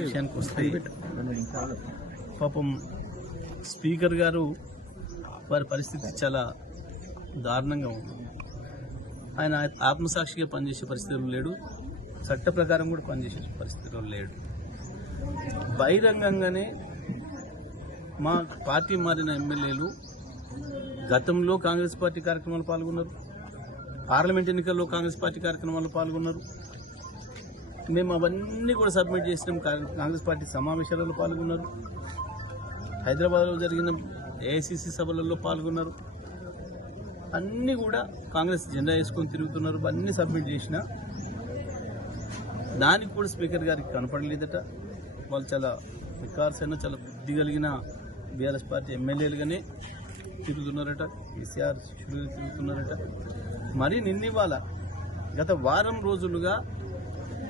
విషయానికి వస్తే పాపం స్పీకర్ గారు వారి పరిస్థితి చాలా దారుణంగా ఉంది. ఆయన ఆత్మసాక్షిగా పనిచేసే పరిస్థితులు లేడు. చట్ట ప్రకారం కూడా పనిచేసే పరిస్థితుల్లో లేడు. బహిరంగంగానే మా పార్టీ మారిన ఎమ్మెల్యేలు గతంలో కాంగ్రెస్ పార్టీ కార్యక్రమాలు పాల్గొన్నారు. పార్లమెంట్ ఎన్నికల్లో కాంగ్రెస్ పార్టీ కార్యక్రమాల్లో పాల్గొన్నారు. మేము అవన్నీ కూడా సబ్మిట్ చేసినాం. కాంగ్రెస్ పార్టీ సమావేశాలలో పాల్గొన్నారు. హైదరాబాద్లో జరిగిన ఏఐసిసి సభలలో పాల్గొన్నారు. అన్నీ కూడా కాంగ్రెస్ జెండా వేసుకొని తిరుగుతున్నారు. అన్నీ సబ్మిట్ చేసిన దానికి కూడా స్పీకర్ గారికి కనపడలేదట. వాళ్ళు చాలా వికార్స్ అయినా చాలా బుద్ధి కలిగిన బీఆర్ఎస్ పార్టీ ఎమ్మెల్యేలుగానే తిరుగుతున్నారట. కేసీఆర్ శిష్యులుగా తిరుగుతున్నారట. మరి నిన్నివాళ గత వారం రోజులుగా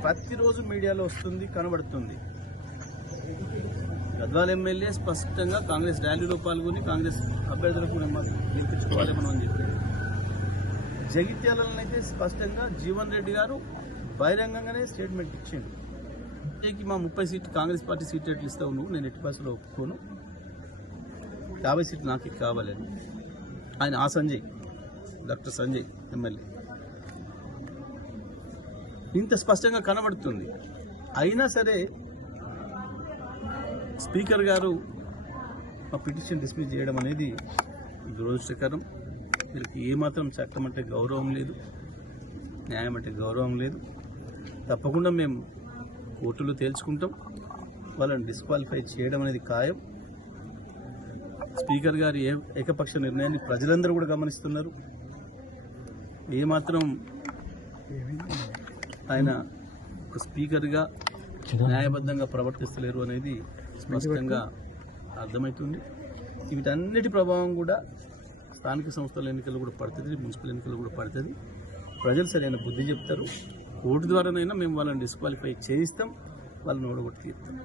ప్రతిరోజు మీడియాలో వస్తుంది కనబడుతుంది. గద్వాల ఎమ్మెల్యే స్పష్టంగా కాంగ్రెస్ ర్యాలీలో పాల్గొని కాంగ్రెస్ అభ్యర్థులకు మేము గెలిపించుకోవాలి మనం అని చెప్పారు. జగిత్యాలనైతే స్పష్టంగా జీవన్ రెడ్డి గారు బహిరంగంగానే స్టేట్మెంట్ ఇచ్చిండు. ఏకి మా ముప్పై సీట్లు కాంగ్రెస్ పార్టీ సీట్ ఎట్లు ఇస్తావు నువ్వు నేను ఎట్టి బస్సులో ఒప్పుకోను. యాభై సీట్లు నాకు కావాలని. ఆయన ఆ సంజయ్ డాక్టర్ సంజయ్ ఎమ్మెల్యే. ఇంత స్పష్టంగా కనబడుతుంది. అయినా సరే స్పీకర్ గారు ఆ పిటిషన్ డిస్మిస్ చేయడం అనేది దురదృష్టకరం. వీళ్ళకి ఏమాత్రం చట్టం అంటే గౌరవం లేదు న్యాయం అంటే గౌరవం లేదు. తప్పకుండా మేము కోర్టులో తేల్చుకుంటాం. వాళ్ళని డిస్క్వాలిఫై చేయడం అనేది ఖాయం. స్పీకర్ గారి ఏ ఏకపక్ష నిర్ణయాన్ని ప్రజలందరూ కూడా గమనిస్తున్నారు. ఏమాత్రం ఆయన ఒక స్పీకర్గా న్యాయబద్ధంగా ప్రవర్తిస్తలేరు అనేది స్పష్టంగా అర్థమవుతుంది. వీటన్నిటి ప్రభావం కూడా స్థానిక సంస్థల ఎన్నికలు కూడా పడుతుంది మున్సిపల్ ఎన్నికలు కూడా పడుతుంది. ప్రజలు సరైన బుద్ధి చెప్తారు. కోర్టు ద్వారానైనా మేము వాళ్ళని డిస్క్వాలిఫై చేయిస్తాం వాళ్ళని ఓడగొట్టి తీరుతాం.